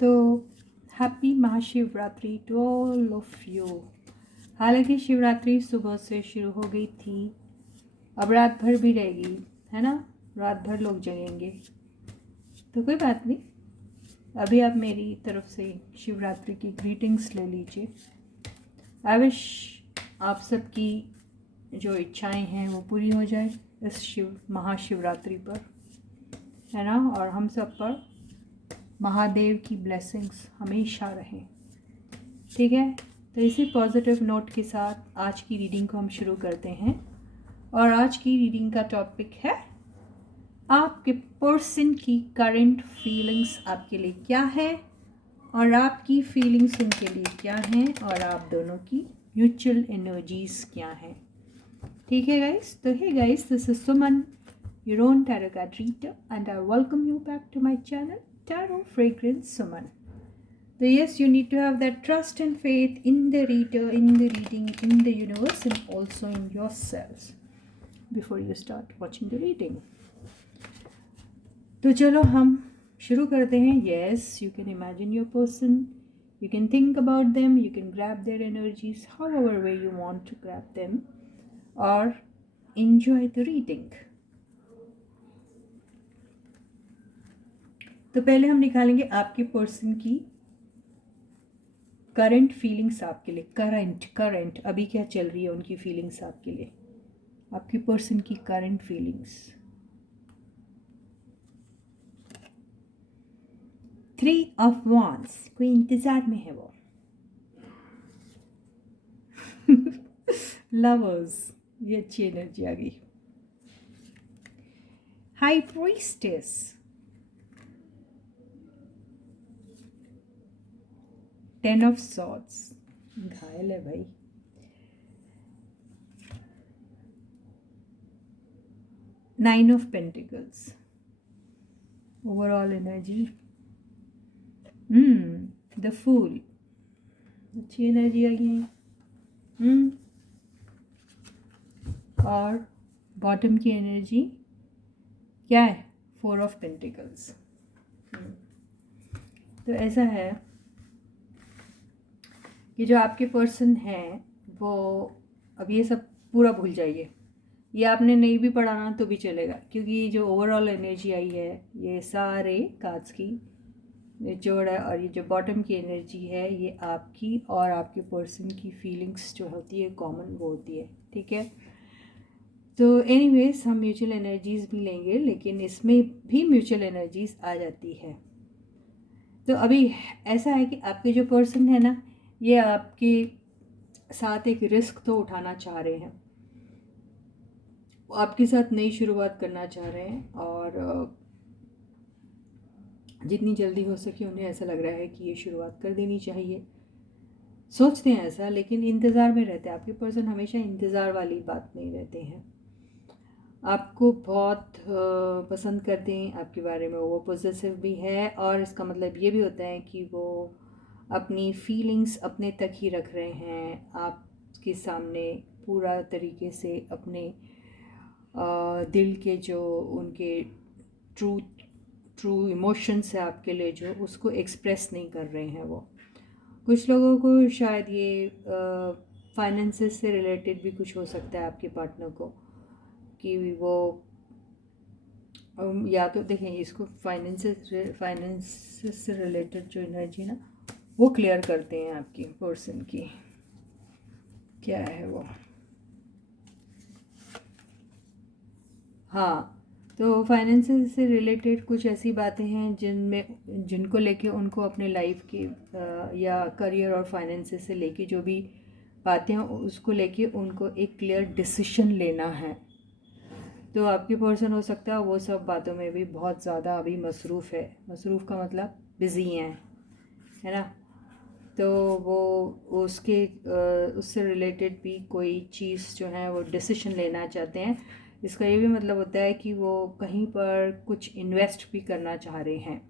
तो happy Mahashivratri to all of you. हालांकि शिवरात्रि सुबह से शुरू हो गई थी, अब रात भर भी रहेगी, है ना। रात भर लोग जगेंगे तो कोई बात नहीं। अभी आप मेरी तरफ से शिवरात्रि की ग्रीटिंग्स ले लीजिए। आई विश आप सबकी जो इच्छाएं हैं वो पूरी हो जाए इस महाशिवरात्रि पर, है ना। और हम सब पर महादेव की ब्लेसिंग्स हमेशा रहें, ठीक है। तो इसी पॉजिटिव नोट के साथ आज की रीडिंग को हम शुरू करते हैं। और आज की रीडिंग का टॉपिक है आपके पर्सन की करंट फीलिंग्स आपके लिए क्या है और आपकी फीलिंग्स उनके लिए क्या हैं और आप दोनों की म्यूचुअल एनर्जीज क्या हैं, ठीक है गाइस। तो hey guys, this is Suman, your own tarot card reader, and I welcome you back to my channel Tarot Fragrance Suman. So yes, you need to have that trust and faith in the reader, in the reading, in the universe, and also in yourselves before you start watching the reading. तो चलो हम शुरू करते हैं। Yes, you can imagine your person, you can think about them, you can grab their energies however way you want to grab them, or enjoy the reading. तो पहले हम निकालेंगे आपके पर्सन की करंट फीलिंग्स आपके लिए। करंट अभी क्या चल रही है उनकी फीलिंग्स आपके लिए, आपके पर्सन की करंट फीलिंग्स। 3 of Wands, कोई इंतजार में है वो। लवर्स, ये अच्छी एनर्जी आ गई। High priestess, ten of swords, घायल है भाई। Nine of pentacles, overall energy. The fool, अच्छी एनर्जी आ गई है। और बॉटम की एनर्जी क्या है? 4 ऑफ पेंटिकल्स। तो ऐसा है कि जो आपके पर्सन हैं वो अब ये सब पूरा भूल जाइए। ये आपने नहीं भी पढ़ाना तो भी चलेगा, क्योंकि जो ओवरऑल एनर्जी आई है ये सारे कार्ड्स की निचोड़ है। और ये जो बॉटम की एनर्जी है ये आपकी और आपके पर्सन की फीलिंग्स जो होती है कॉमन वो होती है, ठीक है। तो एनीवेज हम म्यूचुअल एनर्जीज भी लेंगे, लेकिन इसमें भी म्यूचुअल एनर्जीज आ जाती है। तो अभी ऐसा है कि आपके जो पर्सन है ना, ये आपके साथ एक रिस्क तो उठाना चाह रहे हैं, आपके साथ नई शुरुआत करना चाह रहे हैं। और जितनी जल्दी हो सके उन्हें ऐसा लग रहा है कि ये शुरुआत कर देनी चाहिए, सोचते हैं ऐसा, लेकिन इंतज़ार में रहते हैं। आपके पर्सन हमेशा इंतज़ार वाली बात नहीं रहते हैं, आपको बहुत पसंद करते हैं, आपके बारे में वो पॉजिटिव भी है। और इसका मतलब ये भी होता है कि वो अपनी फीलिंग्स अपने तक ही रख रहे हैं, आपके सामने पूरा तरीके से अपने दिल के जो उनके ट्रू इमोशंस है आपके लिए जो उसको एक्सप्रेस नहीं कर रहे हैं वो। कुछ लोगों को शायद ये फाइनेंसेस से रिलेटेड भी कुछ हो सकता है आपके पार्टनर को, कि वो या तो देखें इसको फाइनेंसेस से रिलेटेड जो एनर्जी ना वो क्लियर करते हैं आपकी पर्सन की। क्या है वो? हाँ, तो फाइनेंसेस से रिलेटेड कुछ ऐसी बातें हैं जिनको लेके उनको अपने लाइफ की या करियर और फाइनेंसेस से लेके जो भी बातें हैं उसको लेके उनको एक क्लियर डिसीजन लेना है। तो आपकी पर्सन हो सकता है वो सब बातों में भी बहुत ज़्यादा अभी मसरूफ़ है। मसरूफ़ का मतलब बिज़ी हैं, है ना। तो वो उससे रिलेटेड भी कोई चीज़ जो है वो डिसीजन लेना चाहते हैं। इसका ये भी मतलब होता है कि वो कहीं पर कुछ इन्वेस्ट भी करना चाह रहे हैं,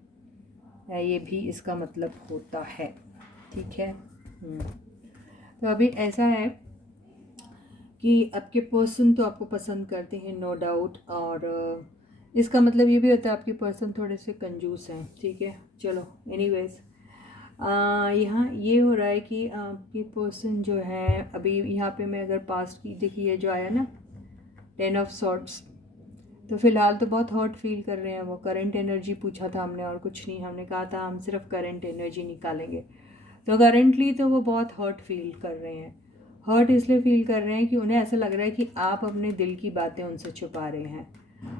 ये भी इसका मतलब होता है, ठीक है। तो अभी ऐसा है कि आपके पर्सन तो आपको पसंद करते हैं, नो डाउट। और इसका मतलब ये भी होता है आपके पर्सन थोड़े से कंजूस हैं, ठीक है। चलो एनीवेज, यहाँ ये हो रहा है कि आपकी पर्सन जो है अभी यहाँ पे मैं अगर पास्ट की देखिए ये जो आया ना 10 ऑफ सॉर्ट्स, तो फ़िलहाल तो बहुत हर्ट फील कर रहे हैं वो। करंट एनर्जी पूछा था हमने और कुछ नहीं, हमने कहा था हम सिर्फ करंट एनर्जी निकालेंगे। तो करंटली तो वो बहुत हर्ट फील कर रहे हैं। हर्ट इसलिए फील कर रहे हैं कि उन्हें ऐसा लग रहा है कि आप अपने दिल की बातें उनसे छुपा रहे हैं,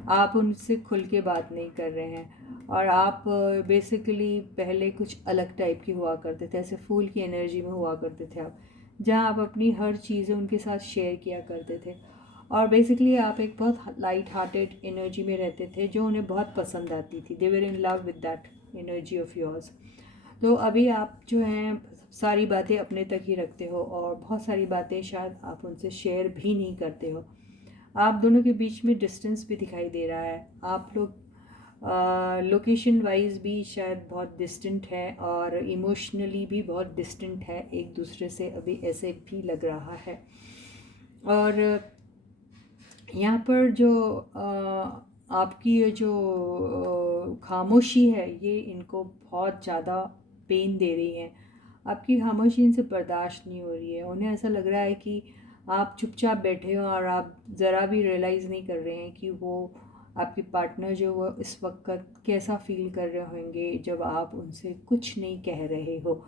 आप उनसे खुल के बात नहीं कर रहे हैं। और आप बेसिकली पहले कुछ अलग टाइप की हुआ करते थे, ऐसे फूल की एनर्जी में हुआ करते थे आप, जहाँ आप अपनी हर चीज़ें उनके साथ शेयर किया करते थे। और बेसिकली आप एक बहुत लाइट हार्टेड एनर्जी में रहते थे जो उन्हें बहुत पसंद आती थी। They were in love with that energy of yours. तो अभी आप जो हैं सारी बातें अपने तक ही रखते हो और बहुत सारी बातें शायद आप उनसे शेयर भी नहीं करते हो। आप दोनों के बीच में डिस्टेंस भी दिखाई दे रहा है। आप लोग लोकेशन वाइज भी शायद बहुत डिस्टेंट है और इमोशनली भी बहुत डिस्टेंट है एक दूसरे से, अभी ऐसे भी लग रहा है। और यहाँ पर जो आपकी ये जो खामोशी है ये इनको बहुत ज़्यादा पेन दे रही है। आपकी खामोशी इनसे बर्दाश्त नहीं हो रही है। उन्हें ऐसा लग रहा है कि आप चुपचाप बैठे हो और आप ज़रा भी रियलाइज़ नहीं कर रहे हैं कि वो आपके पार्टनर जो वो इस वक्त कैसा फील कर रहे होंगे जब आप उनसे कुछ नहीं कह रहे हो।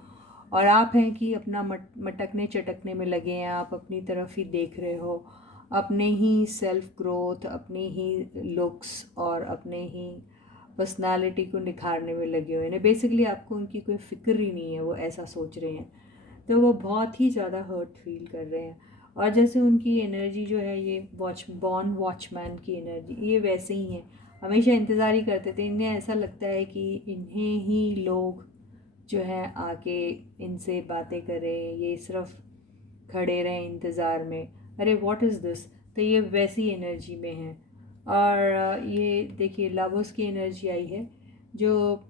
और आप हैं कि अपना मटकने चटकने में लगे हैं, आप अपनी तरफ ही देख रहे हो, अपने ही सेल्फ ग्रोथ, अपने ही लुक्स और अपने ही पर्सनालिटी को निखारने में लगे हुए हैं। बेसिकली आपको उनकी कोई फ़िक्र ही नहीं है, वो ऐसा सोच रहे हैं। तो वो बहुत ही ज़्यादा हर्ट फील कर रहे हैं। और जैसे उनकी एनर्जी जो है ये वॉचमैन की एनर्जी, ये वैसे ही है, हमेशा इंतज़ार ही करते थे। इन्हें ऐसा लगता है कि इन्हें ही लोग जो है आके इनसे बातें करें, ये सिर्फ खड़े रहें इंतज़ार में। अरे व्हाट इज़ दिस। तो ये वैसी एनर्जी में है। और ये देखिए लवर्स की एनर्जी आई है, जो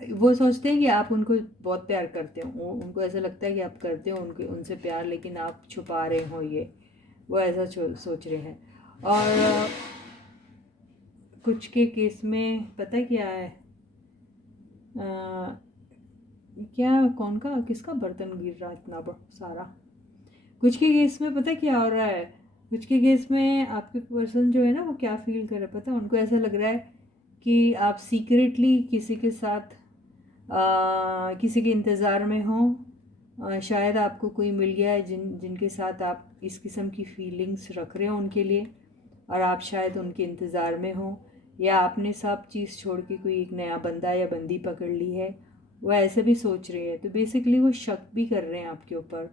वो सोचते हैं कि आप उनको बहुत प्यार करते हो, उनको ऐसा लगता है कि आप करते हो उनके उनसे प्यार, लेकिन आप छुपा रहे हो ये, वो ऐसा सोच रहे हैं। और कुछ के केस में पता क्या है, क्या कौन का किसका बर्तन गिर रहा है इतना सारा। कुछ के केस में पता क्या हो रहा है, कुछ के केस में आपके पर्सन जो है ना वो क्या फील कर रहे हैं पता है, उनको ऐसा लग रहा है कि आप सीक्रेटली किसी के साथ किसी के इंतज़ार में हो। शायद आपको कोई मिल गया है जिनके साथ आप इस किस्म की फीलिंग्स रख रहे हो उनके लिए, और आप शायद उनके इंतज़ार में हो, या आपने सब चीज़ छोड़ के कोई एक नया बंदा या बंदी पकड़ ली है, वो ऐसे भी सोच रहे हैं। तो बेसिकली वो शक भी कर रहे हैं आपके ऊपर,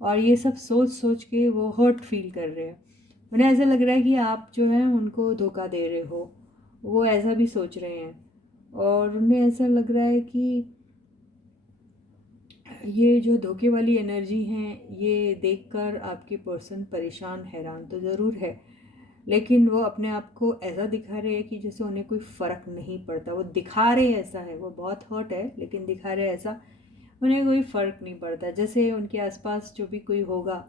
और ये सब सोच सोच के वो हर्ट फील कर रहे हैं। उन्हें ऐसा लग रहा है कि आप जो है उनको धोखा दे रहे हो, वो ऐसा भी सोच रहे हैं। और उन्हें ऐसा लग रहा है कि ये जो धोखे वाली एनर्जी हैं ये देखकर आपके पर्सन परेशान हैरान तो ज़रूर है, लेकिन वो अपने आप को ऐसा दिखा रहे हैं कि जैसे उन्हें कोई फ़र्क नहीं पड़ता। वो दिखा रहे ऐसा है, वो बहुत हर्ट है लेकिन दिखा रहे ऐसा उन्हें कोई फ़र्क नहीं पड़ता। जैसे उनके आसपास जो भी कोई होगा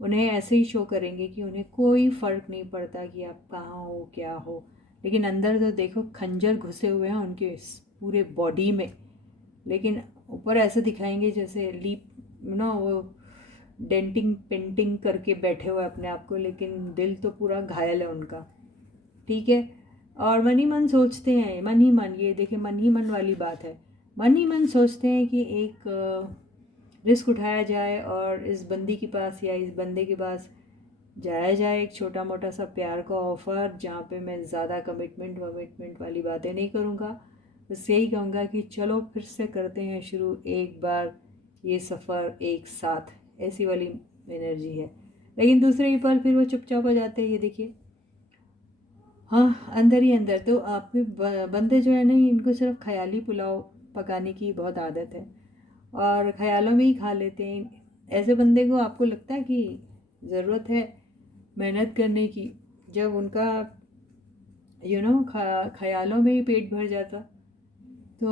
उन्हें ऐसे ही शो करेंगे कि उन्हें कोई फ़र्क नहीं पड़ता कि आप कहाँ हो क्या हो, लेकिन अंदर तो देखो खंजर घुसे हुए हैं उनके पूरे बॉडी में। लेकिन ऊपर ऐसे दिखाएंगे जैसे लीप ना वो डेंटिंग पेंटिंग करके बैठे हुए अपने आप को, लेकिन दिल तो पूरा घायल है उनका। ठीक है। और मन ही मन सोचते हैं, मन ही मन, ये देखिए मन ही मन वाली बात है। मन ही मन सोचते हैं कि एक रिस्क उठाया जाए और इस बंदी के पास या इस बंदे के पास जाया जाए, एक छोटा मोटा सा प्यार का ऑफ़र, जहाँ पे मैं ज़्यादा कमिटमेंट वमिटमेंट वाली बातें नहीं करूँगा। बस यही कहूँगा कि चलो फिर से करते हैं शुरू एक बार ये सफ़र एक साथ, ऐसी वाली एनर्जी है। लेकिन दूसरे ही पल फिर वो चुपचाप हो जाते हैं, ये देखिए। हाँ, अंदर ही अंदर तो आपके बंदे जो है ना इनको सिर्फ ख्याली पुलाव पकाने की बहुत आदत है और ख्यालों में ही खा लेते हैं। ऐसे बंदे को आपको लगता है कि ज़रूरत है मेहनत करने की, जब उनका ख्यालों में ही पेट भर जाता तो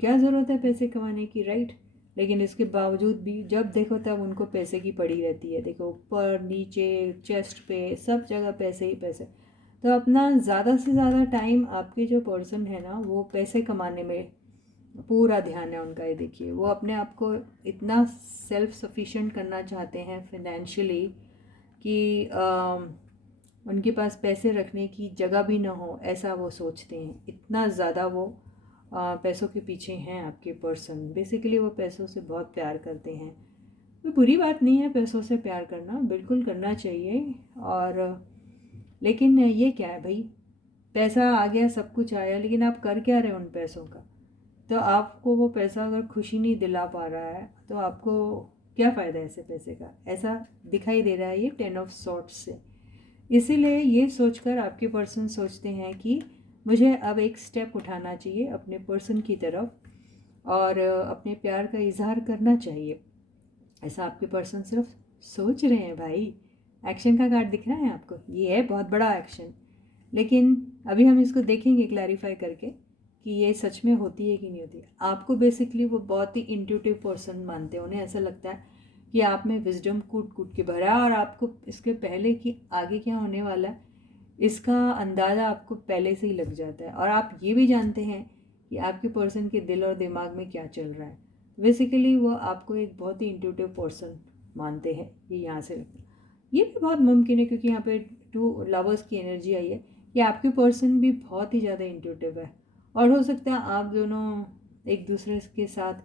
क्या ज़रूरत है पैसे कमाने की, राइट। लेकिन इसके बावजूद भी जब देखो तब उनको पैसे की पड़ी रहती है। देखो ऊपर नीचे चेस्ट पे सब जगह पैसे ही पैसे। तो अपना ज़्यादा से ज़्यादा टाइम आपके जो पर्सन है ना वो पैसे कमाने में पूरा ध्यान है उनका। ये देखिए, वो अपने आप को इतना सेल्फ सफिशिएंट करना चाहते हैं फाइनेंशियली कि उनके पास पैसे रखने की जगह भी ना हो, ऐसा वो सोचते हैं। इतना ज़्यादा वो पैसों के पीछे हैं आपके पर्सन। बेसिकली वो पैसों से बहुत प्यार करते हैं। कोई बुरी बात नहीं है पैसों से प्यार करना, बिल्कुल करना चाहिए। और लेकिन ये क्या है भाई, पैसा आ गया, सब कुछ आया, लेकिन आप कर क्या रहे हो उन पैसों का? तो आपको वो पैसा अगर खुशी नहीं दिला पा रहा है तो आपको क्या फ़ायदा है ऐसे पैसे का? ऐसा दिखाई दे रहा है ये 10 ऑफ सॉर्ट्स से। इसीलिए ये सोचकर आपके पर्सन सोचते हैं कि मुझे अब एक स्टेप उठाना चाहिए अपने पर्सन की तरफ और अपने प्यार का इजहार करना चाहिए। ऐसा आपके पर्सन सिर्फ सोच रहे हैं भाई। एक्शन का कार्ड दिख रहा है आपको, ये है बहुत बड़ा एक्शन। लेकिन अभी हम इसको देखेंगे क्लैरिफाई करके कि ये सच में होती है कि नहीं होती। आपको बेसिकली वो बहुत ही इंट्यूटिव पर्सन मानते हैं। उन्हें ऐसा लगता है कि आप में विजडम कूट कूट के भरा है और आपको इसके पहले कि आगे क्या होने वाला है इसका अंदाज़ा आपको पहले से ही लग जाता है। और आप ये भी जानते हैं कि आपके पर्सन के दिल और दिमाग में क्या चल रहा है। बेसिकली वो आपको एक बहुत ही इंट्यूटिव पर्सन मानते हैं। ये यहाँ से लगता है। ये भी बहुत मुमकिन है क्योंकि यहाँ पे 2 लवर्स की एनर्जी आई है कि आपके पर्सन भी बहुत ही ज़्यादा इंट्यूटिव है। और हो सकता है आप दोनों एक दूसरे के साथ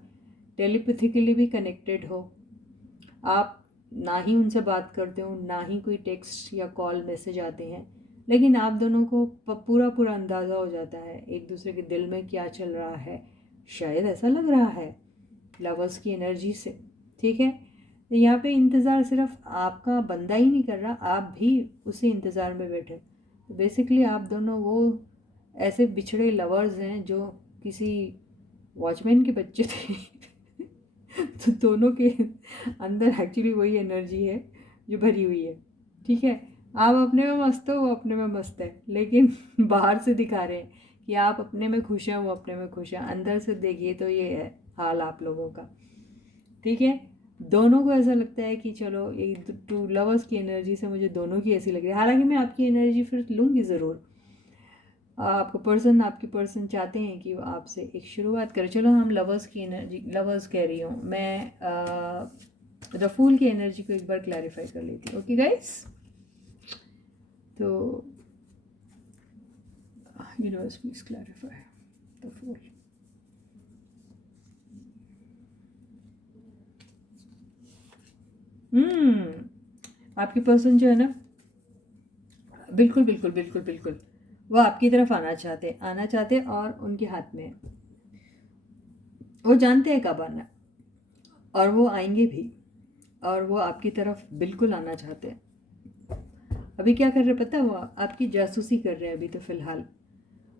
टेलीपैथिकली भी कनेक्टेड हो। आप ना ही उनसे बात करते हो, ना ही कोई टेक्स्ट या कॉल मैसेज आते हैं, लेकिन आप दोनों को पूरा पूरा अंदाज़ा हो जाता है एक दूसरे के दिल में क्या चल रहा है। शायद ऐसा लग रहा है लवर्स की एनर्जी से। ठीक है, तो यहाँ पे इंतज़ार सिर्फ आपका बंदा ही नहीं कर रहा, आप भी उसी इंतज़ार में बैठे। तो बेसिकली आप दोनों वो ऐसे बिछड़े लवर्स हैं जो किसी वॉचमैन के बच्चे थे। तो दोनों के अंदर एक्चुअली वही एनर्जी है जो भरी हुई है। ठीक है, आप अपने में मस्त हो, वो अपने में मस्त है, लेकिन बाहर से दिखा रहे हैं कि आप अपने में खुश हैं, वो अपने में खुश हैं। अंदर से देखिए तो ये है हाल आप लोगों का। ठीक है, दोनों को ऐसा लगता है कि चलो ये 2 लवर्स की एनर्जी से मुझे दोनों की ऐसी लग रही है। हालांकि मैं आपकी एनर्जी फिर लूँगी ज़रूर। आपके पर्सन चाहते हैं कि वो आपसे एक शुरुआत करें। चलो हम लवर्स की एनर्जी, लवर्स कह रही हूँ मैं, द फूल की एनर्जी को एक बार क्लैरिफाई कर लेती हूँ। ओके गाइस, तो universe please clarify the fool. आपकी पर्सन जो है ना, बिल्कुल बिल्कुल बिल्कुल बिल्कुल वो आपकी तरफ आना चाहते और उनके हाथ में है। वो जानते हैं कब आना और वो आएंगे भी, और वो आपकी तरफ बिल्कुल आना चाहते हैं। अभी क्या कर रहे हैं पता है? वो आपकी जासूसी कर रहे हैं अभी तो फ़िलहाल।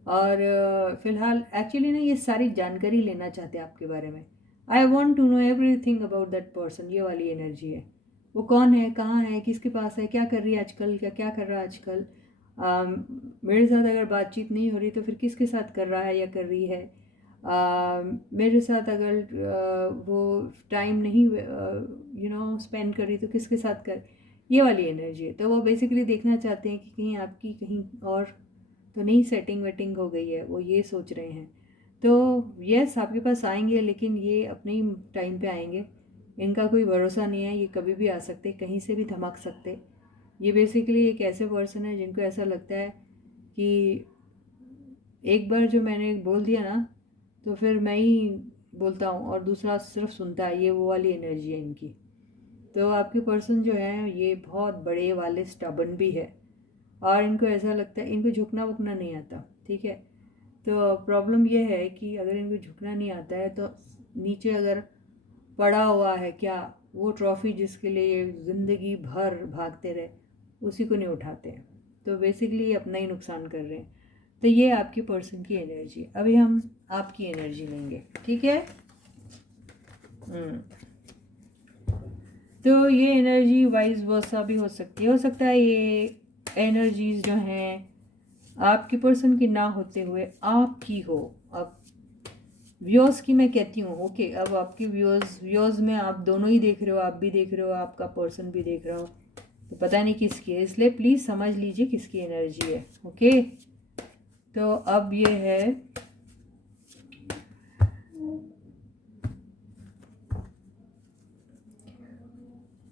और फ़िलहाल एक्चुअली ना ये सारी जानकारी लेना चाहते हैं आपके बारे में। I want to know everything about that person. ये वाली एनर्जी है। वो कौन है, कहाँ है, किसके पास है, क्या कर रही है आजकल, क्या क्या कर रहा है आजकल। मेरे साथ अगर बातचीत नहीं हो रही तो फिर किसके साथ कर रहा है या कर रही है। मेरे साथ अगर वो टाइम नहीं स्पेंड कर रही तो किसके साथ कर। ये वाली एनर्जी है। तो वो बेसिकली देखना चाहते हैं कि कहीं आपकी कहीं और तो नहीं सेटिंग वेटिंग हो गई है, वो ये सोच रहे हैं। तो यस, आपके पास आएंगे, लेकिन ये अपने ही टाइम पे आएंगे। इनका कोई भरोसा नहीं है, ये कभी भी आ सकते, कहीं से भी धमक सकते। ये बेसिकली एक ऐसे पर्सन है जिनको ऐसा लगता है कि एक बार जो मैंने बोल दिया ना तो फिर मैं ही बोलता हूँ और दूसरा सिर्फ सुनता है। ये वो वाली एनर्जी है इनकी। तो आपके पर्सन जो है ये बहुत बड़े वाले स्टबन भी है और इनको ऐसा लगता है, इनको झुकना वुकना नहीं आता। ठीक है, तो प्रॉब्लम ये है कि अगर इनको झुकना नहीं आता है तो नीचे अगर पड़ा हुआ है क्या, वो ट्रॉफ़ी जिसके लिए ये ज़िंदगी भर भागते रहे, उसी को नहीं उठाते हैं। तो बेसिकली ये अपना ही नुकसान कर रहे हैं। तो ये आपके पर्सन की एनर्जी। अभी हम आपकी एनर्जी लेंगे। ठीक है, तो ये एनर्जी वाइज वर्सा भी हो सकती है। हो सकता है ये एनर्जीज जो हैं आपके पर्सन की ना होते हुए आपकी हो। अब व्यूअर्स की मैं कहती हूँ। ओके, अब आपकी व्यूअर्स में आप दोनों ही देख रहे हो, आप भी देख रहे हो, आपका पर्सन भी देख रहा हो, तो पता नहीं किसकी है, इसलिए प्लीज़ समझ लीजिए किसकी एनर्जी है। ओके, तो अब ये है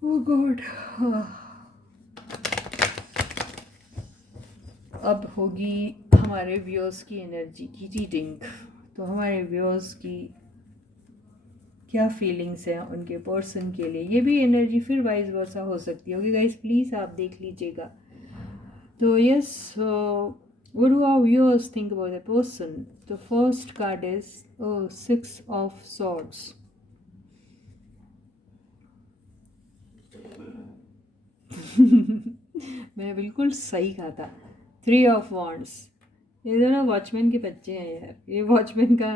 ओह गॉड। अब होगी हमारे व्यूअर्स की एनर्जी की रीडिंग। तो हमारे व्यूअर्स की क्या फीलिंग्स हैं उनके पर्सन के लिए, ये भी एनर्जी फिर वाइज वर्सा हो सकती है। ओके गाइस, प्लीज़ आप देख लीजिएगा। तो yes, what do our viewers think about the person? The first card is 6 of Swords. मैंने बिल्कुल सही कहा था। 3 ऑफ वॉन्ड्स। ये दोनों वॉचमैन के बच्चे हैं यार। ये वॉचमैन का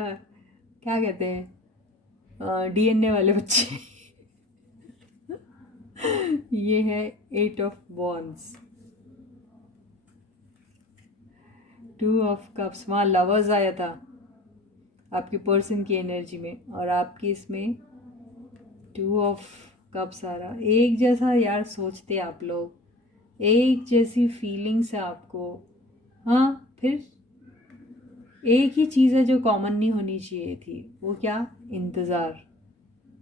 क्या कहते हैं, डीएनए वाले बच्चे। ये है 8 ऑफ वॉन्ड्स। 2 ऑफ कप्स, वहाँ लवर्स आया था आपके पर्सन की एनर्जी में, और आपकी इसमें 2 ऑफ कप्स आ रहा। एक जैसा यार सोचते आप लोग, एक जैसी फीलिंग्स है आपको। हाँ, फिर एक ही चीज़ है जो कॉमन नहीं होनी चाहिए थी, वो क्या? इंतज़ार।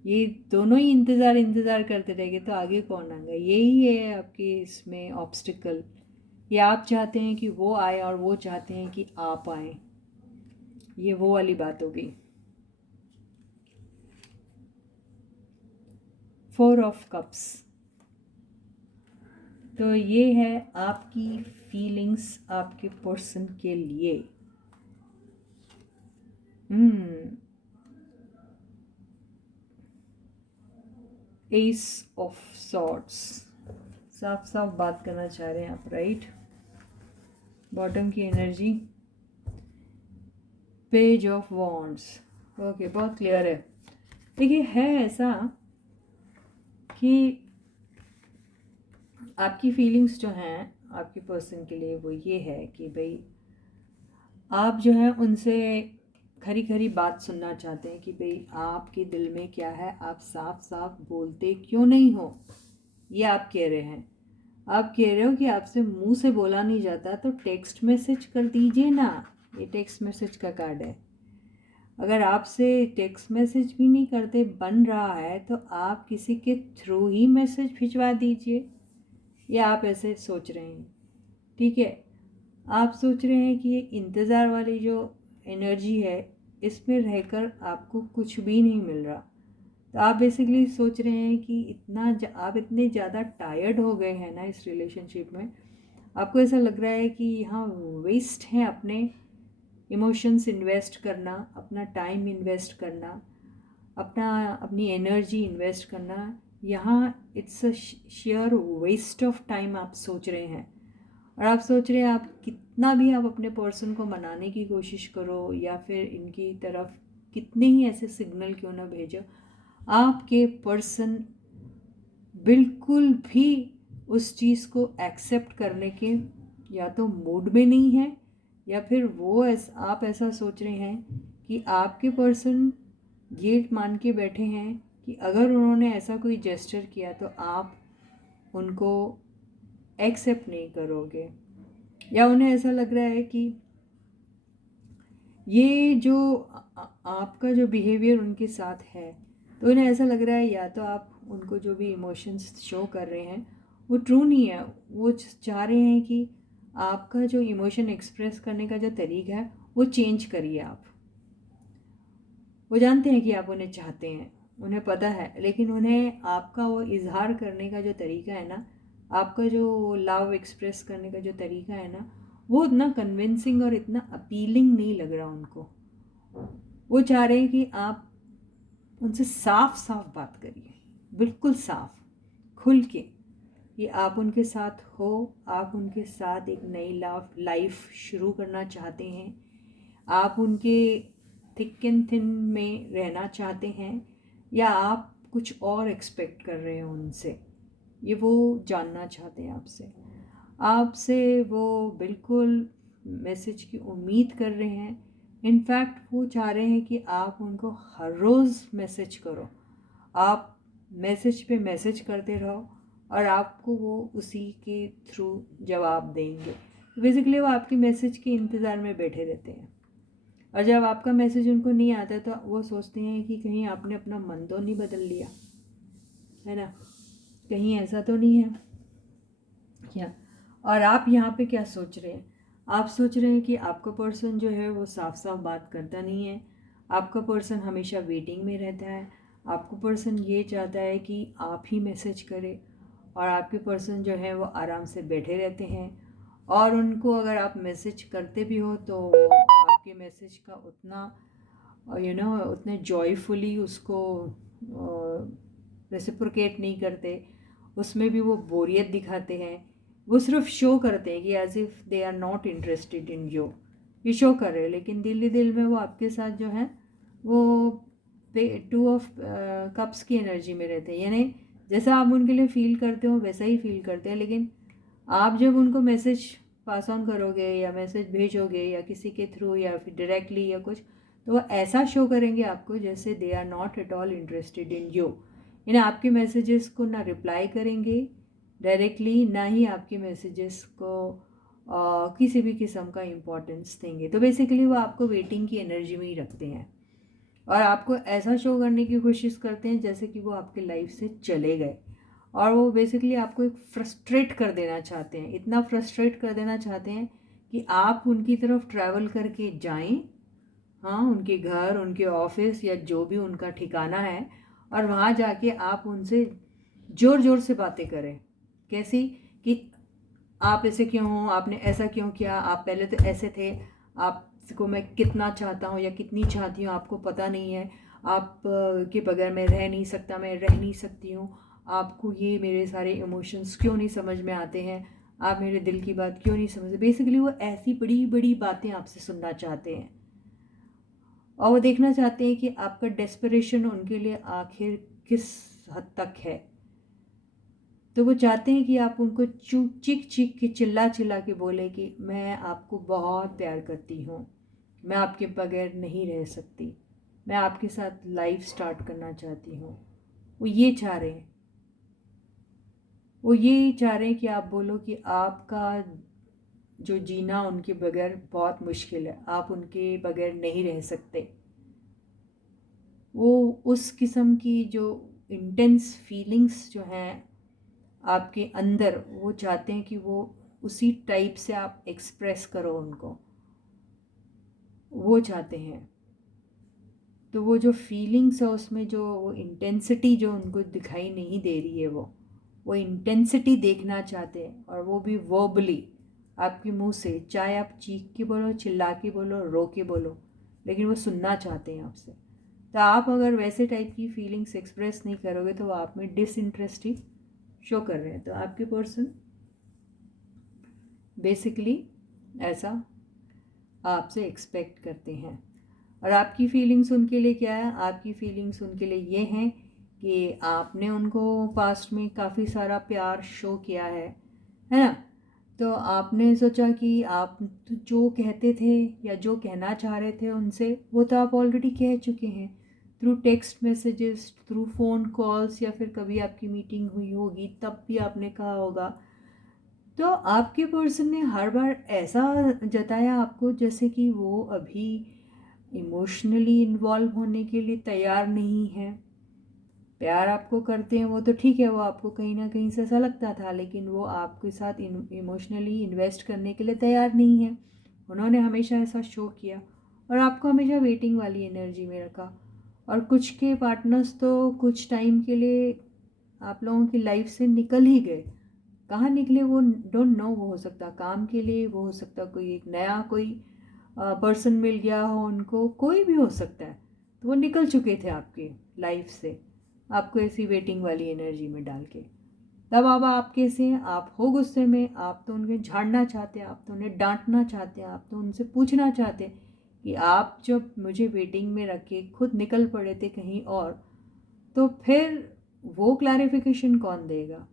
ये दोनों ही इंतज़ार इंतज़ार करते रहेंगे तो आगे कौन आएगा? यही है आपके इसमें ऑब्स्टिकल। ये आप चाहते हैं कि वो आए और वो चाहते हैं कि आप आए। ये वो वाली बात हो गई। 4 ऑफ कप्स। तो ये है आपकी फीलिंग्स आपके पर्सन के लिए। S of swords. साफ साफ बात करना चाह रहे हैं आप, राइट? बॉटम की energy, page of wands. Okay, बहुत क्लियर है। देखिए, है ऐसा कि आपकी फीलिंग्स जो हैं आपके पर्सन के लिए वो ये है कि भाई आप जो है उनसे खरी खरी बात सुनना चाहते हैं कि भाई आपके दिल में क्या है, आप साफ साफ बोलते क्यों नहीं हो। ये आप कह रहे हैं। आप कह रहे हो कि आपसे मुंह से बोला नहीं जाता तो टेक्स्ट मैसेज कर दीजिए ना। ये टेक्स्ट मैसेज का कार्ड है। अगर आपसे टेक्स्ट मैसेज भी नहीं करते बन रहा है तो आप किसी के थ्रू ही मैसेज भिजवा दीजिए। या आप ऐसे सोच रहे हैं, ठीक है? आप सोच रहे हैं कि ये इंतज़ार वाली जो एनर्जी है इसमें रहकर आपको कुछ भी नहीं मिल रहा। तो आप बेसिकली सोच रहे हैं कि आप इतने ज़्यादा टायर्ड हो गए हैं ना इस रिलेशनशिप में। आपको ऐसा लग रहा है कि यहाँ वेस्ट है अपने इमोशंस इन्वेस्ट करना, अपना टाइम इन्वेस्ट करना, अपनी एनर्जी इन्वेस्ट करना। यहाँ it's a sheer waste of time आप सोच रहे हैं। और आप सोच रहे हैं आप कितना भी आप अपने पर्सन को मनाने की कोशिश करो या फिर इनकी तरफ कितने ही ऐसे सिग्नल क्यों ना भेजो, आपके पर्सन बिल्कुल भी उस चीज़ को एक्सेप्ट करने के या तो मूड में नहीं है, या फिर आप ऐसा सोच रहे हैं कि आपके पर्सन ये मान के बैठे हैं कि अगर उन्होंने ऐसा कोई जेस्चर किया तो आप उनको एक्सेप्ट नहीं करोगे। या उन्हें ऐसा लग रहा है कि ये जो आपका जो बिहेवियर उनके साथ है, तो उन्हें ऐसा लग रहा है या तो आप उनको जो भी इमोशंस शो कर रहे हैं वो ट्रू नहीं है। वो चाह रहे हैं कि आपका जो इमोशन एक्सप्रेस करने का जो तरीका है वो चेंज करिए आप। वो जानते हैं कि आप उन्हें चाहते हैं, उन्हें पता है, लेकिन उन्हें आपका वो इजहार करने का जो तरीका है ना, आपका जो लव एक्सप्रेस करने का जो तरीका है ना, वो इतना कन्विंसिंग और इतना अपीलिंग नहीं लग रहा उनको। वो चाह रहे हैं कि आप उनसे साफ साफ बात करिए, बिल्कुल साफ, खुल के, कि आप उनके साथ हो, आप उनके साथ एक नई लाइफ शुरू करना चाहते हैं, आप उनके थिक एंड थिन में रहना चाहते हैं, या आप कुछ और एक्सपेक्ट कर रहे हैं उनसे। ये वो जानना चाहते हैं आपसे वो बिल्कुल मैसेज की उम्मीद कर रहे हैं। इनफैक्ट वो चाह रहे हैं कि आप उनको हर रोज़ मैसेज करो, आप मैसेज पे मैसेज करते रहो और आपको वो उसी के थ्रू जवाब देंगे। बेसिकली वो आपके मैसेज के इंतज़ार में बैठे रहते हैं, और जब आपका मैसेज उनको नहीं आता तो वो सोचते हैं कि कहीं आपने अपना मन तो नहीं बदल लिया, है ना? कहीं ऐसा तो नहीं है क्या? और आप यहाँ पे क्या सोच रहे हैं? आप सोच रहे हैं कि आपका पर्सन जो है वो साफ साफ बात करता नहीं है, आपका पर्सन हमेशा वेटिंग में रहता है, आपका पर्सन ये चाहता है कि आप ही मैसेज करें, और आपके पर्सन जो है वो आराम से बैठे रहते हैं, और उनको अगर आप मैसेज करते भी हो तो आपके मैसेज का उतना उतने जॉयफुली उसको रेसिप्रोकेट नहीं करते, उसमें भी वो बोरियत दिखाते हैं। वो सिर्फ शो करते हैं कि as if they are not interested in you, ये शो कर रहे हैं, लेकिन दिल ही दिल में वो आपके साथ जो है वो 2 ऑफ कप्स की एनर्जी में रहते हैं। यानी जैसा आप उनके लिए फ़ील करते हो वैसा ही फ़ील करते हैं, लेकिन आप जब उनको मैसेज पास ऑन करोगे या मैसेज भेजोगे या किसी के थ्रू या फिर डायरेक्टली या कुछ, तो वो ऐसा शो करेंगे आपको जैसे they are not at all interested in you. यानी आपके मैसेजेस को ना रिप्लाई करेंगे डायरेक्टली, ना ही आपके मैसेजेस को किसी भी किस्म का इम्पोर्टेंस देंगे। तो बेसिकली वो आपको वेटिंग की एनर्जी में ही रखते हैं, और आपको ऐसा शो करने की कोशिश करते हैं जैसे कि वो आपके लाइफ से चले गए, और वो बेसिकली आपको एक फ्रस्ट्रेट कर देना चाहते हैं, इतना फ्रस्ट्रेट कर देना चाहते हैं कि आप उनकी तरफ ट्रैवल करके जाएं, हाँ, उनके घर, उनके ऑफिस या जो भी उनका ठिकाना है, और वहाँ जाके आप उनसे ज़ोर ज़ोर से बातें करें। कैसी? कि आप ऐसे क्यों हो, आपने ऐसा क्यों किया, आप पहले तो ऐसे थे, आपको मैं कितना चाहता हूँ या कितनी चाहती हूँ आपको पता नहीं है, आप के बगैर मैं रह नहीं सकता, मैं रह नहीं सकती हूँ, आपको ये मेरे सारे इमोशंस क्यों नहीं समझ में आते हैं, आप मेरे दिल की बात क्यों नहीं समझते। बेसिकली वो ऐसी बड़ी बड़ी बातें आपसे सुनना चाहते हैं, और वो देखना चाहते हैं कि आपका डेस्परेशन उनके लिए आखिर किस हद तक है। तो वो चाहते हैं कि आप उनको चीख चीख के चिल्ला चिल्ला के बोले कि मैं आपको बहुत प्यार करती हूँ, मैं आपके बगैर नहीं रह सकती, मैं आपके साथ लाइफ स्टार्ट करना चाहती हूँ। वो ये चाह रहे हैं, वो ये चाह रहे हैं कि आप बोलो कि आपका जो जीना उनके बगैर बहुत मुश्किल है, आप उनके बगैर नहीं रह सकते। वो उस किस्म की जो इंटेंस फीलिंग्स जो हैं आपके अंदर, वो चाहते हैं कि वो उसी टाइप से आप एक्सप्रेस करो उनको, वो चाहते हैं। तो वो जो फीलिंग्स है उसमें जो वो इंटेंसिटी जो उनको दिखाई नहीं दे रही है, वो इंटेंसिटी देखना चाहते हैं, और वो भी वर्बली आपके मुंह से, चाहे आप चीख के बोलो, चिल्ला के बोलो, रो के बोलो, लेकिन वो सुनना चाहते हैं आपसे। तो आप अगर वैसे टाइप की फीलिंग्स एक्सप्रेस नहीं करोगे तो वो आप में डिसइंटरेस्ट ही शो कर रहे हैं। तो आपके पर्सन बेसिकली ऐसा आपसे एक्सपेक्ट करते हैं। और आपकी फीलिंग्स उनके लिए क्या है? आपकी फीलिंग्स उनके लिए ये हैं कि आपने उनको पास्ट में काफ़ी सारा प्यार शो किया है ना? तो आपने सोचा कि आप जो कहते थे या जो कहना चाह रहे थे उनसे, वो तो आप ऑलरेडी कह चुके हैं through text messages, through phone calls, या फिर कभी आपकी मीटिंग हुई होगी तब भी आपने कहा होगा। तो आपके पर्सन ने हर बार ऐसा जताया आपको जैसे कि वो अभी इमोशनली इन्वॉल्व होने के लिए तैयार नहीं है। प्यार आपको करते हैं वो तो ठीक है, वो आपको कहीं ना कहीं से ऐसा लगता था, लेकिन वो आपके साथ इमोशनली इन्वेस्ट करने के लिए तैयार नहीं है। उन्होंने हमेशा ऐसा शो किया, और आपको हमेशा वेटिंग वाली एनर्जी में रखा। और कुछ के पार्टनर्स तो कुछ टाइम के लिए आप लोगों की लाइफ से निकल ही गए। कहाँ निकले वो डोंट नो, वो हो सकता काम के लिए, वो हो सकता कोई एक नया कोई पर्सन मिल गया हो उनको, कोई भी हो सकता है। तो वो निकल चुके थे आपके लाइफ से, आपको ऐसी वेटिंग वाली एनर्जी में डाल के। तब अब आप कैसे हैं? आप हो गुस्से में, आप तो उन्हें झाड़ना चाहते हैं, आप तो उन्हें डांटना चाहते हैं, आप तो उनसे पूछना चाहते हैं कि आप जब मुझे वेटिंग में रख के खुद निकल पड़े थे कहीं और, तो फिर वो क्लैरिफिकेशन कौन देगा?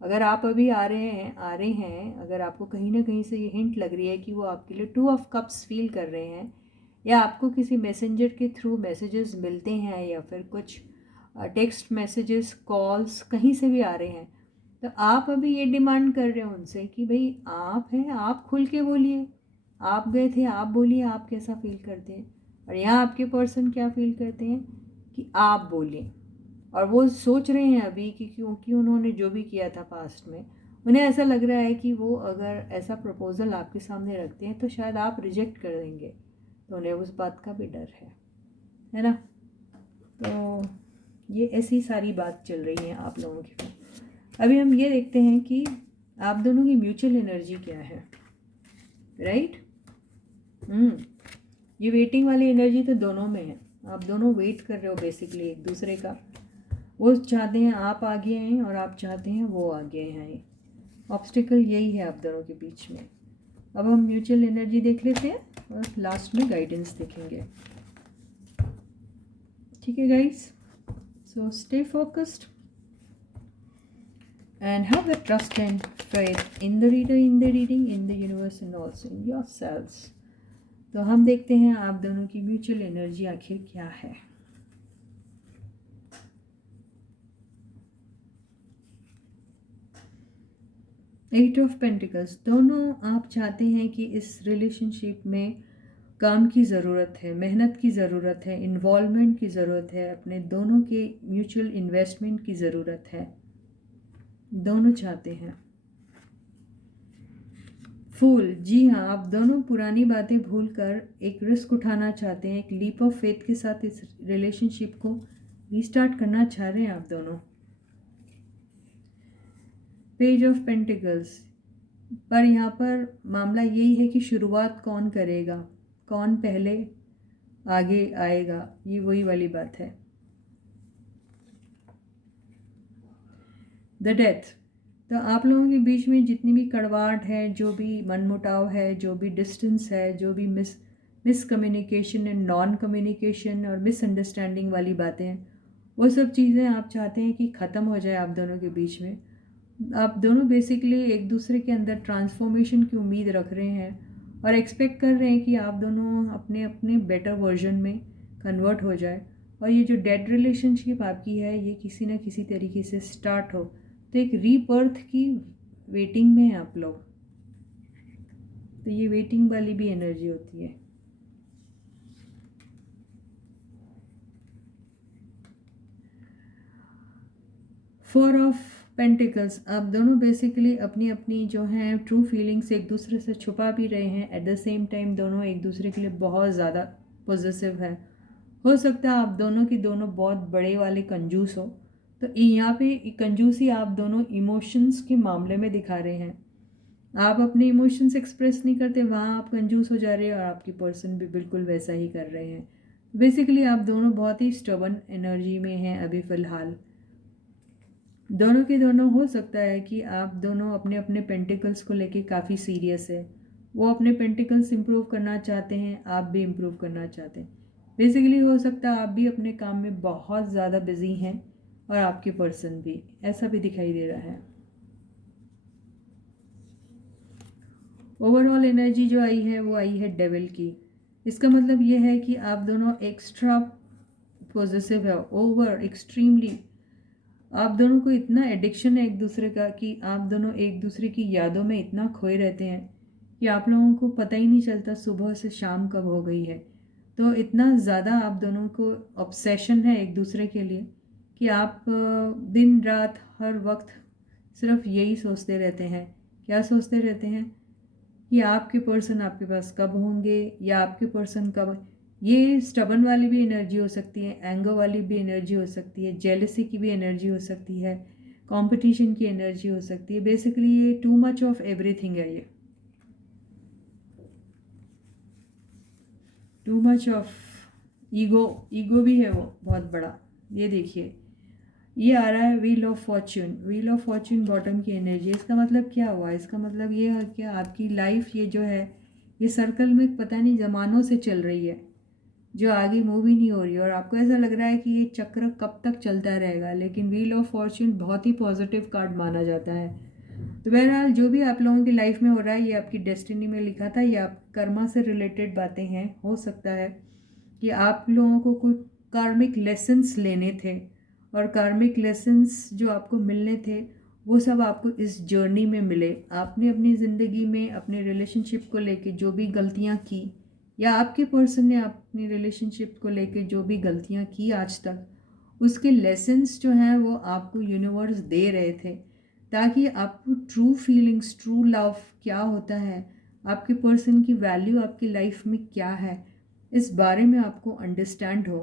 अगर आप अभी आ रहे हैं, अगर आपको कहीं ना कहीं से ये हिंट लग रही है कि वो आपके लिए 2 ऑफ कप्स फील कर रहे हैं, या आपको किसी मैसेंजर के थ्रू मैसेजेस मिलते हैं, या फिर कुछ टेक्स्ट मैसेजेस, कॉल्स कहीं से भी आ रहे हैं, तो आप अभी ये डिमांड कर रहे हो उनसे कि भाई आप हैं, आप खुल के बोलिए, आप गए थे, आप बोलिए आप कैसा फील करते हैं। और यहाँ आपके पर्सन क्या फील करते हैं कि आप बोलें, और वो सोच रहे हैं अभी कि क्योंकि उन्होंने जो भी किया था पास्ट में, उन्हें ऐसा लग रहा है कि वो अगर ऐसा प्रपोज़ल आपके सामने रखते हैं तो शायद आप रिजेक्ट कर देंगे, तो उन्हें उस बात का भी डर है ना। तो ये ऐसी सारी बात चल रही है आप लोगों की। अभी हम ये देखते हैं कि आप दोनों की म्यूचुअल एनर्जी क्या है, राइट। ये वेटिंग वाली एनर्जी तो दोनों में है, आप दोनों वेट कर रहे हो बेसिकली एक दूसरे का। वो चाहते हैं आप आगे आएँ और आप चाहते हैं वो आगे आएँ। ऑब्स्टिकल यही है आप दोनों के बीच में। अब हम म्यूचुअल एनर्जी देख लेते हैं और लास्ट में गाइडेंस देखेंगे, ठीक है guys. So stay focused and have the trust and faith in the reader, in the reading, in the universe and also in yourselves. तो हम देखते हैं आप दोनों की म्यूचुअल एनर्जी आखिर क्या है। एट ऑफ पेंटिकल्स, दोनों आप चाहते हैं कि इस रिलेशनशिप में काम की ज़रूरत है, मेहनत की ज़रूरत है, इन्वॉल्वमेंट की ज़रूरत है, अपने दोनों के म्यूचुअल इन्वेस्टमेंट की ज़रूरत है, दोनों चाहते हैं। फूल, जी हाँ, आप दोनों पुरानी बातें भूलकर एक रिस्क उठाना चाहते हैं, एक लीप ऑफ फेथ के साथ इस रिलेशनशिप को रीस्टार्ट करना चाह रहे हैं आप दोनों। पेज ऑफ पेंटिकल्स, पर यहाँ पर मामला यही है कि शुरुआत कौन करेगा, कौन पहले आगे आएगा, ये वही वाली बात है। द डेथ, तो आप लोगों के बीच में जितनी भी कड़वाहट है, जो भी मनमुटाव है, जो भी डिस्टेंस है, जो भी मिसकम्युनिकेशन एंड नॉन कम्युनिकेशन और मिसअंडरस्टैंडिंग वाली बातें हैं, वो सब चीज़ें आप चाहते हैं कि ख़त्म हो जाए आप दोनों के बीच में। आप दोनों बेसिकली एक दूसरे के अंदर ट्रांसफॉर्मेशन की उम्मीद रख रहे हैं और एक्सपेक्ट कर रहे हैं कि आप दोनों अपने अपने बेटर वर्जन में कन्वर्ट हो जाए और ये जो डेड रिलेशनशिप आपकी है ये किसी न किसी तरीके से स्टार्ट हो। तो एक रीबर्थ की वेटिंग में हैं आप लोग, तो ये वेटिंग वाली भी एनर्जी होती है। फोर ऑफ पेंटिकल्स, आप दोनों बेसिकली अपनी अपनी जो हैं ट्रू फीलिंग्स एक दूसरे से छुपा भी रहे हैं, एट द सेम टाइम दोनों एक दूसरे के लिए बहुत ज़्यादा पॉजिटिव है। हो सकता है आप दोनों की दोनों बहुत बड़े वाले कंजूस हो, तो यहाँ पे कंजूसी आप दोनों इमोशंस के मामले में दिखा रहे हैं। आप अपने इमोशंस एक्सप्रेस नहीं करते, वहाँ आप कंजूस हो जा रहे हैं और आपकी पर्सन भी बिल्कुल वैसा ही कर रहे हैं। बेसिकली आप दोनों बहुत ही स्टबन एनर्जी में हैं अभी फ़िलहाल। दोनों के दोनों हो सकता है कि आप दोनों अपने अपने पेंटिकल्स को लेके काफ़ी सीरियस है, वो अपने पेंटिकल्स इम्प्रूव करना चाहते हैं, आप भी इम्प्रूव करना चाहते हैं। बेसिकली हो सकता है आप भी अपने काम में बहुत ज़्यादा बिजी हैं और आपके पर्सन भी, ऐसा भी दिखाई दे रहा है। ओवरऑल एनर्जी जो आई है वो आई है डेविल की। इसका मतलब ये है कि आप दोनों एक्स्ट्रा पॉजिटिव है, ओवर एक्सट्रीमली आप दोनों को इतना एडिक्शन है एक दूसरे का कि आप दोनों एक दूसरे की यादों में इतना खोए रहते हैं कि आप लोगों को पता ही नहीं चलता सुबह से शाम कब हो गई है। तो इतना ज़्यादा आप दोनों को ऑब्सेशन है एक दूसरे के लिए कि आप दिन रात हर वक्त सिर्फ यही सोचते रहते हैं। क्या सोचते रहते हैं कि आपके पर्सन आपके पास कब होंगे या आपके पर्सन कब। ये स्टबन वाली भी एनर्जी हो सकती है, एंगर वाली भी एनर्जी हो सकती है, जेलसी की भी एनर्जी हो सकती है, कंपटीशन की एनर्जी हो सकती है। बेसिकली ये टू मच ऑफ एवरीथिंग है, ये टू मच ऑफ ईगो भी है वो बहुत बड़ा। ये देखिए ये आ रहा है व्हील ऑफ फॉर्च्यून बॉटम की एनर्जी। इसका मतलब क्या हुआ, इसका मतलब ये है कि आपकी लाइफ ये जो है ये सर्कल में पता नहीं ज़मानों से चल रही है, जो आगे मूव ही नहीं हो रही है और आपको ऐसा लग रहा है कि ये चक्र कब तक चलता रहेगा। लेकिन व्हील ऑफ फॉर्च्यून बहुत ही पॉजिटिव कार्ड माना जाता है। तो बहरहाल जो भी आप लोगों की लाइफ में हो रहा है ये आपकी डेस्टिनी में लिखा था, ये आप कर्मा से रिलेटेड बातें हैं। हो सकता है कि आप लोगों को कुछ कार्मिक लेसन्स लेने थे और कार्मिक लेसन्स जो आपको मिलने थे वो सब आपको इस जर्नी में मिले। आपने अपनी ज़िंदगी में अपने रिलेशनशिप को लेके जो भी गलतियाँ की या आपके पर्सन ने अपनी रिलेशनशिप को लेके जो भी गलतियाँ की आज तक, उसके लेसन्स जो हैं वो आपको यूनिवर्स दे रहे थे, ताकि आपको ट्रू फीलिंग्स, ट्रू लव क्या होता है, आपके पर्सन की वैल्यू आपकी लाइफ में क्या है, इस बारे में आपको अंडरस्टैंड हो।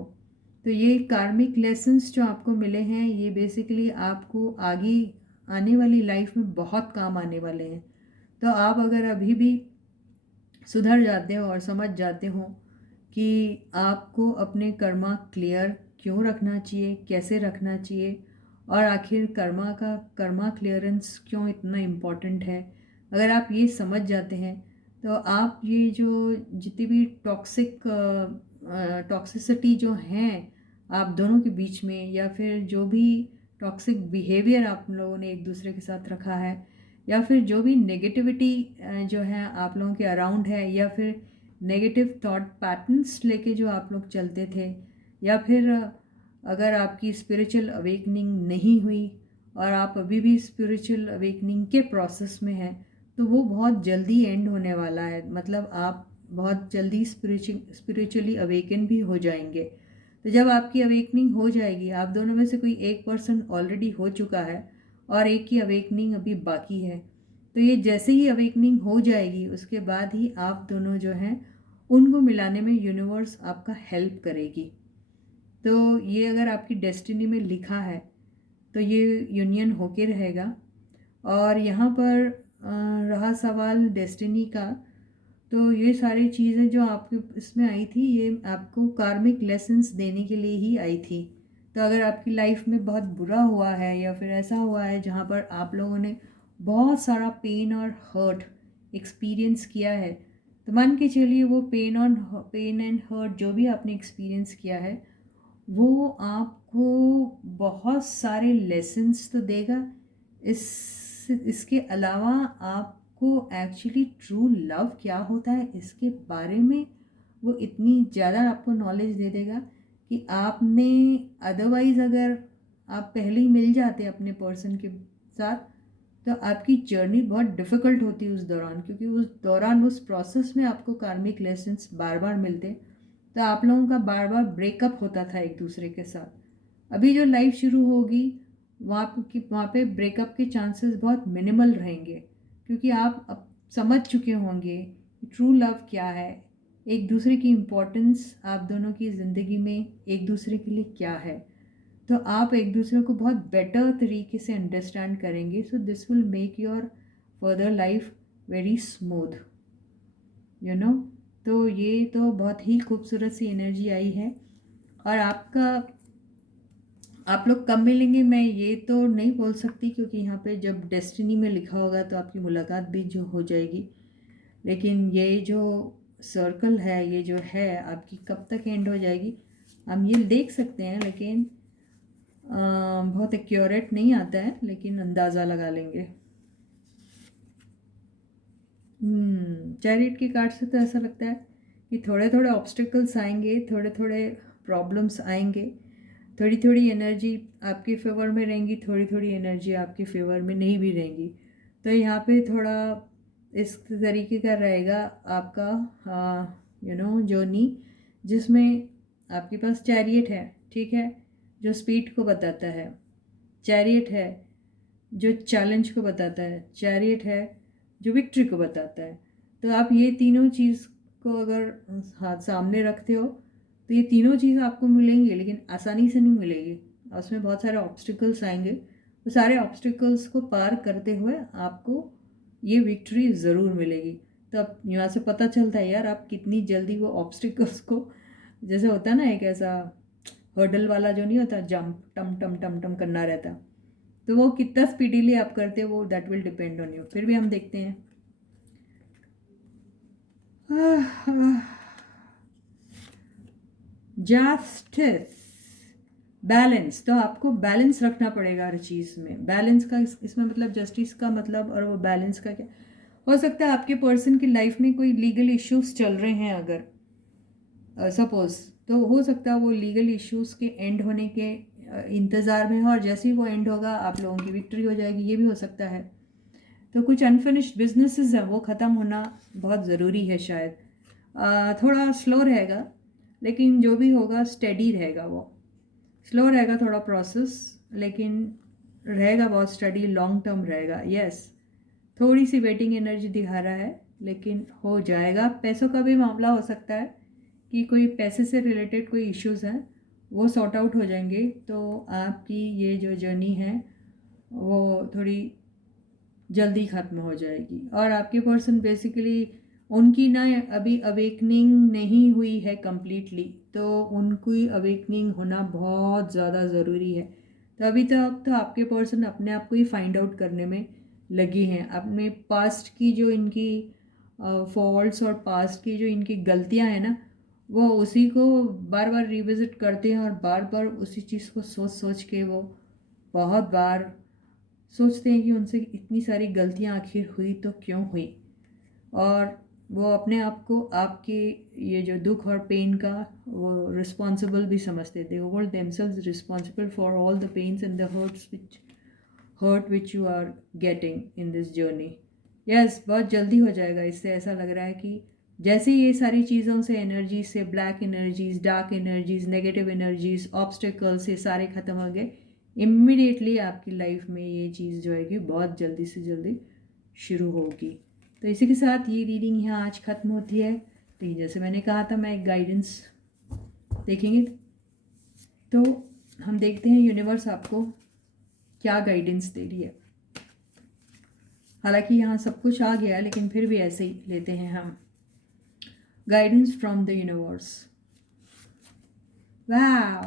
तो ये कार्मिक लेसन्स जो आपको मिले हैं, ये बेसिकली आपको आगे आने वाली लाइफ में बहुत काम आने वाले हैं। तो आप अगर अभी भी सुधर जाते हो और समझ जाते हो कि आपको अपने कर्मा क्लियर क्यों रखना चाहिए, कैसे रखना चाहिए, और आखिर कर्मा क्लियरेंस क्यों इतना इम्पॉर्टेंट है, अगर आप ये समझ जाते हैं तो आप ये जो जितनी भी टॉक्सिसिटी जो हैं आप दोनों के बीच में, या फिर जो भी टॉक्सिक बिहेवियर आप लोगों ने एक दूसरे के साथ रखा है, या फिर जो भी नेगेटिविटी जो है आप लोगों के अराउंड है, या फिर नेगेटिव थॉट पैटर्न्स लेके जो आप लोग चलते थे, या फिर अगर आपकी स्पिरिचुअल अवेकनिंग नहीं हुई और आप अभी भी स्पिरिचुअल अवेकनिंग के प्रोसेस में हैं, तो वो बहुत जल्दी एंड होने वाला है। मतलब आप बहुत जल्दी स्पिरिचुअली अवेकन भी हो जाएंगे। तो जब आपकी अवेकनिंग हो जाएगी, आप दोनों में से कोई एक पर्सन ऑलरेडी हो चुका है और एक की अवेकनिंग अभी बाकी है, तो ये जैसे ही अवेकनिंग हो जाएगी उसके बाद ही आप दोनों जो हैं उनको मिलाने में यूनिवर्स आपका हेल्प करेगी। तो ये अगर आपकी डेस्टिनी में लिखा है तो ये यूनियन होके रहेगा। और यहाँ पर रहा सवाल डेस्टिनी का, तो ये सारी चीज़ें जो आपके इसमें आई थी, ये आपको कार्मिक लेसन्स देने के लिए ही आई थी। तो अगर आपकी लाइफ में बहुत बुरा हुआ है, या फिर ऐसा हुआ है जहाँ पर आप लोगों ने बहुत सारा पेन और हर्ट एक्सपीरियंस किया है, तो मान के चलिए वो पेन एंड हर्ट जो भी आपने एक्सपीरियंस किया है, वो आपको बहुत सारे लेसन्स तो देगा। इसके अलावा आपको एक्चुअली ट्रू लव क्या होता है इसके बारे में वो इतनी ज़्यादा आपको नॉलेज दे देगा कि आपने अदरवाइज़ अगर आप पहले ही मिल जाते अपने पर्सन के साथ, तो आपकी जर्नी बहुत डिफ़िकल्ट होती है उस दौरान, क्योंकि उस दौरान उस प्रोसेस में आपको कार्मिक लेसन्स बार बार मिलते। तो आप लोगों का बार बार ब्रेकअप होता था एक दूसरे के साथ। अभी जो लाइफ शुरू होगी वहाँ पे ब्रेकअप के चांसेस बहुत मिनिमल रहेंगे, क्योंकि आप अब समझ चुके होंगे ट्रू लव क्या है, एक दूसरे की इम्पोर्टेंस आप दोनों की ज़िंदगी में एक दूसरे के लिए क्या है। तो आप एक दूसरे को बहुत बेटर तरीके से अंडरस्टैंड करेंगे। So this will make your further life very smooth, you know. तो ये तो बहुत ही खूबसूरत सी एनर्जी आई है। और आप लोग कब मिलेंगे मैं ये तो नहीं बोल सकती, क्योंकि यहाँ पे जब डेस्टिनी में लिखा होगा तो आपकी मुलाकात भी जो हो जाएगी। लेकिन ये जो सर्कल है, ये जो है आपकी कब तक एंड हो जाएगी हम ये देख सकते हैं, लेकिन बहुत एक्यूरेट नहीं आता है, लेकिन अंदाज़ा लगा लेंगे। चैरिट की कार्ड से तो ऐसा लगता है कि थोड़े थोड़े ऑब्स्टिकल्स आएंगे, थोड़े थोड़े प्रॉब्लम्स आएंगे, थोड़ी थोड़ी एनर्जी आपके फेवर में रहेंगी, थोड़ी थोड़ी एनर्जी आपके फेवर में नहीं भी रहेंगी। तो यहाँ पे थोड़ा इस तरीके का रहेगा आपका जर्नी, जिसमें आपके पास चैरियट है, ठीक है, जो स्पीड को बताता है, चैरियट है जो चैलेंज को बताता है, चैरियट है जो विक्ट्री को बताता है। तो आप ये तीनों चीज़ को अगर हाथ सामने रखते हो तो ये तीनों चीज़ आपको मिलेंगी, लेकिन आसानी से नहीं मिलेगी, उसमें बहुत सारे ऑब्स्टिकल्स आएंगे। तो सारे ऑब्स्टिकल्स को पार करते हुए आपको ये विक्ट्री ज़रूर मिलेगी। तो अब यहाँ से पता चलता है यार आप कितनी जल्दी वो ऑब्स्टिकल्स को, जैसे होता है ना एक ऐसा हर्डल वाला जो नहीं होता, जंप टम टम टम टम करना रहता, तो वो कितना स्पीडीली आप करते हो वो that will depend on you. फिर भी हम देखते हैं। जस्टिस, बैलेंस, तो आपको बैलेंस रखना पड़ेगा हर चीज़ में। बैलेंस का इसमें मतलब जस्टिस का मतलब, और वो बैलेंस का क्या हो सकता है, आपके पर्सन की लाइफ में कोई लीगल इश्यूज चल रहे हैं अगर सपोज, तो हो सकता है वो लीगल इश्यूज के एंड होने के इंतज़ार में हो, और जैसे ही वो एंड होगा आप लोगों की विक्ट्री हो जाएगी, ये भी हो सकता है। तो कुछ अनफिनिश्ड बिजनेसेस हैं वो ख़त्म होना बहुत ज़रूरी है शायद। थोड़ा स्लो रहेगा, लेकिन जो भी होगा स्टेडी रहेगा वो। स्लो रहेगा थोड़ा प्रोसेस, लेकिन रहेगा बहुत स्टडी, लॉन्ग टर्म रहेगा। यस, थोड़ी सी वेटिंग एनर्जी दिखा रहा है, लेकिन हो जाएगा। पैसों का भी मामला हो सकता है कि कोई पैसे से रिलेटेड कोई इश्यूज़ हैं, वो सॉर्ट आउट हो जाएंगे, तो आपकी ये जो जर्नी है वो थोड़ी जल्दी ख़त्म हो जाएगी। और आपके पर्सन बेसिकली उनकी ना अभी अवेकनिंग नहीं हुई है कम्प्लीटली, तो उनकी अवेकनिंग होना बहुत ज़्यादा ज़रूरी है। तो अभी तक तो आपके पर्सन अपने आप को ही फाइंड आउट करने में लगी हैं। अपने पास्ट की जो इनकी फॉल्ट्स और पास्ट की जो इनकी गलतियां हैं ना, वो उसी को बार बार रिविज़िट करते हैं और बार बार उसी चीज़ को सोच सोच के वो बहुत बार सोचते हैं कि उनसे इतनी सारी गलतियां आखिर हुई तो क्यों हुई। और वो अपने आप को आपके ये जो दुख और पेन का वो रिस्पॉन्सिबल भी समझते थे। Hold themselves responsible for all the pains and the hurt which you are getting in this journey. Yes, बहुत जल्दी हो जाएगा। इससे ऐसा लग रहा है कि जैसे ये सारी चीज़ों से, एनर्जी से, black energies, dark energies, negative energies, obstacles, ये सारे ख़त्म हो गए। इमीडिएटली आपकी लाइफ में ये चीज़ जो है कि बहुत जल्दी से जल्दी शुरू होगी। तो इसी के साथ ये रीडिंग यहाँ आज ख़त्म होती है। तो ये जैसे मैंने कहा था, मैं एक गाइडेंस देखेंगे, तो हम देखते हैं यूनिवर्स आपको क्या गाइडेंस दे रही है। हालांकि यहाँ सब कुछ आ गया है, लेकिन फिर भी ऐसे ही लेते हैं हम। Guidance from the universe. वाह,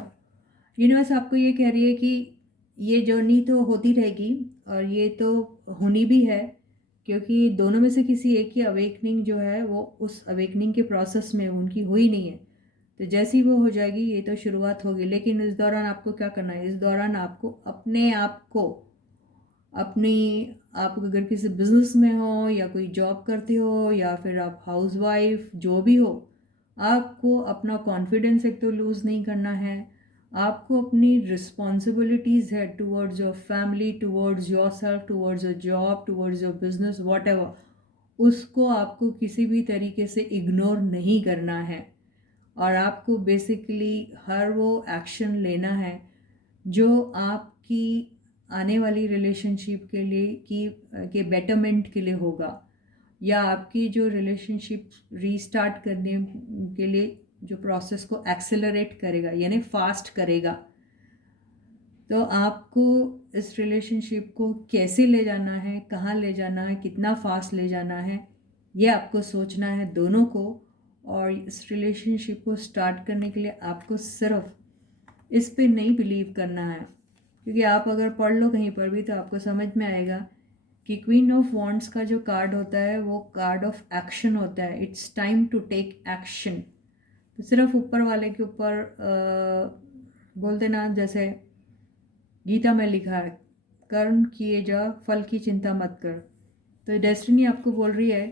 यूनिवर्स आपको ये कह रही है कि ये जर्नी तो होती रहेगी और ये तो होनी भी है, क्योंकि दोनों में से किसी एक की अवेकनिंग जो है वो उस अवेकनिंग के प्रोसेस में उनकी हुई नहीं है। तो जैसी वो हो जाएगी, ये तो शुरुआत होगी। लेकिन इस दौरान आपको क्या करना है? इस दौरान आपको अपने आप को, अपनी, आप अगर किसी बिजनेस में हो या कोई जॉब करते हो या फिर आप हाउसवाइफ जो भी हो, आपको अपना कॉन्फिडेंस एक तो लूज़ नहीं करना है। आपको अपनी रिस्पॉन्सिबिलिटीज़ है towards your family, towards your self, towards your job, towards your business, what ever, उसको आपको किसी भी तरीके से इग्नोर नहीं करना है। और आपको बेसिकली हर वो एक्शन लेना है जो आपकी आने वाली रिलेशनशिप के लिए के बेटरमेंट के लिए होगा, या आपकी जो रिलेशनशिप रीस्टार्ट करने के लिए जो प्रोसेस को एक्सेलरेट करेगा, यानी फास्ट करेगा। तो आपको इस रिलेशनशिप को कैसे ले जाना है, कहाँ ले जाना है, कितना फास्ट ले जाना है, ये आपको सोचना है दोनों को। और इस रिलेशनशिप को स्टार्ट करने के लिए आपको सिर्फ इस पे नहीं बिलीव करना है, क्योंकि आप अगर पढ़ लो कहीं पर भी तो आपको समझ में आएगा कि क्वीन ऑफ वॉन्ड्स का जो कार्ड होता है वो कार्ड ऑफ एक्शन होता है। It's time to take action. तो सिर्फ ऊपर वाले के ऊपर बोलते ना, जैसे गीता में लिखा है, कर्म किए जा, फल की चिंता मत कर। तो डेस्टिनी आपको बोल रही है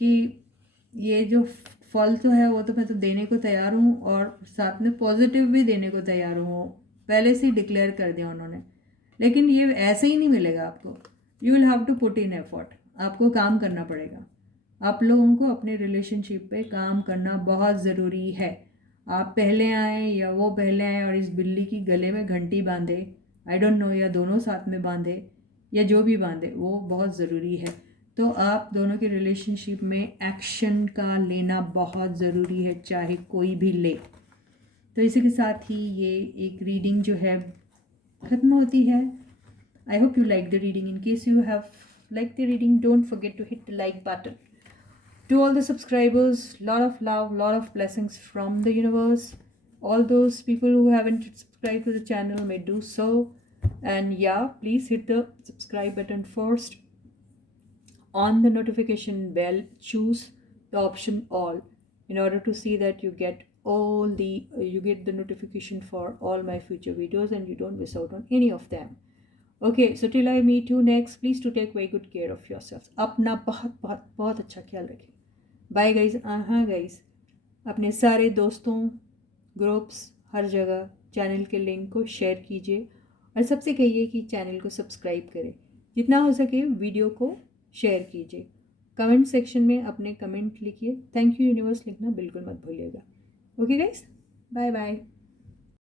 कि ये जो फल तो है वो तो मैं तो देने को तैयार हूँ, और साथ में पॉजिटिव भी देने को तैयार हूँ, पहले से ही डिक्लेयर कर दिया उन्होंने। लेकिन ये ऐसे ही नहीं मिलेगा आपको। You will have to put in effort. आपको काम करना पड़ेगा। आप लोगों को अपने रिलेशनशिप पे काम करना बहुत ज़रूरी है। आप पहले आए या वो पहले आए और इस बिल्ली की गले में घंटी बांधे, आई डोंट नो, या दोनों साथ में बांधे या जो भी बांधे, वो बहुत ज़रूरी है। तो आप दोनों के रिलेशनशिप में एक्शन का लेना बहुत ज़रूरी है, चाहे कोई भी ले। तो इसी के साथ ही ये एक रीडिंग जो है ख़त्म होती है। I hope you liked the reading. In case you have liked the reading, don't forget to hit the like button. To all the subscribers, lot of love, lot of blessings from the universe. All those people who haven't subscribed to the channel may do so. And yeah, please hit the subscribe button first. On the notification bell, choose the option all in order to see that you get you get the notification for all my future videos and you don't miss out on any of them. Okay, so till I meet you next, please to take very good care of yourselves. अपना बहुत बहुत बहुत अच्छा ख्याल रखें। Bye guys. हाँ guys, अपने सारे दोस्तों, ग्रुप्स, हर जगह चैनल के लिंक को शेयर कीजिए और सबसे कहिए कि चैनल को सब्सक्राइब करें। जितना हो सके वीडियो को शेयर कीजिए। कमेंट सेक्शन में अपने कमेंट लिखिए। थैंक यू यूनिवर्स लिखना बिल्कुल मत भूलिएगा। Okay guys, bye bye.